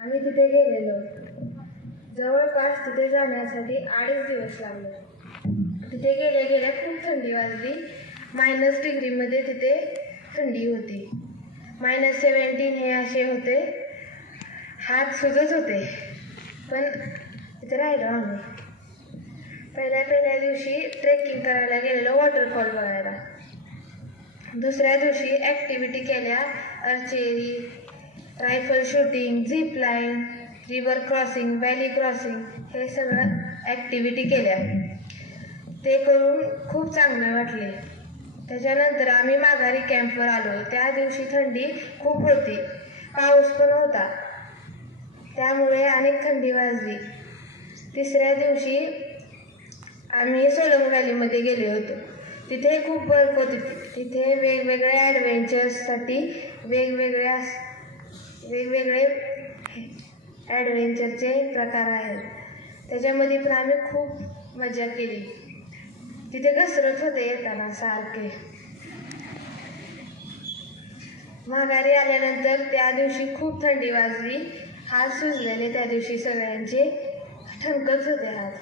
आम्ही तिथे गेलेलो. जवळपास तिथे जाण्यासाठी 2.5 दिवस लागले. तिथे गेल्या गेल्या खूप थंडी वाजली. -डिग्रीमध्ये तिथे थंडी होती. -17 हे असे होते. हात सुजत होते. पण तिथे राहिलो आम्ही. पहिल्या दिवशी ट्रेकिंग करायला गेलेलो, वॉटरफॉल बघायला. दुसऱ्या दिवशी ॲक्टिव्हिटी केल्या, archery, rifle shooting, zip line, river crossing, valley crossing, हे सगळं ॲक्टिव्हिटी केल्या. ते करून खूप चांगले वाटले. त्याच्यानंतर आम्ही माघारी कॅम्पवर आलो. त्या दिवशी थंडी खूप होती, पाऊस पण होता, त्यामुळे अनेक थंडी वाजली. तिसऱ्या दिवशी आम्ही सोलंग व्हॅलीमध्ये गेले होतो. तिथे खूप बर्फ होती. तिथे वेगवेगळ्या ॲडव्हेंचर्ससाठी वेगवेगळे ॲडव्हेंचरचे प्रकार आहेत. त्याच्यामध्ये पण आम्ही खूप मजा केली. तिथे घसरत होते येताना सारखे. माघारी आल्यानंतर त्या दिवशी खूप थंडी वाजली. हात सुजलेले त्या दिवशी सगळ्यांचे, ठणकत होते हात.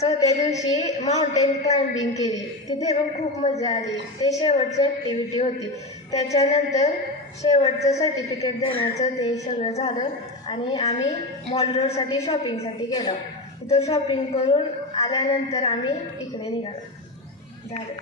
चौथ्या दिवशी माउंटेन क्लाइम्बिंग केली. तिथे पण खूप मजा आली. ते शेवटची ॲक्टिव्हिटी होती. त्याच्यानंतर शेवटचं सर्टिफिकेट देण्याचं ते सगळं झालं आणि आम्ही मॉल रोडसाठी शॉपिंगसाठी गेलो. तिथं शॉपिंग करून आल्यानंतर आम्ही इकडे निघालो. झालं.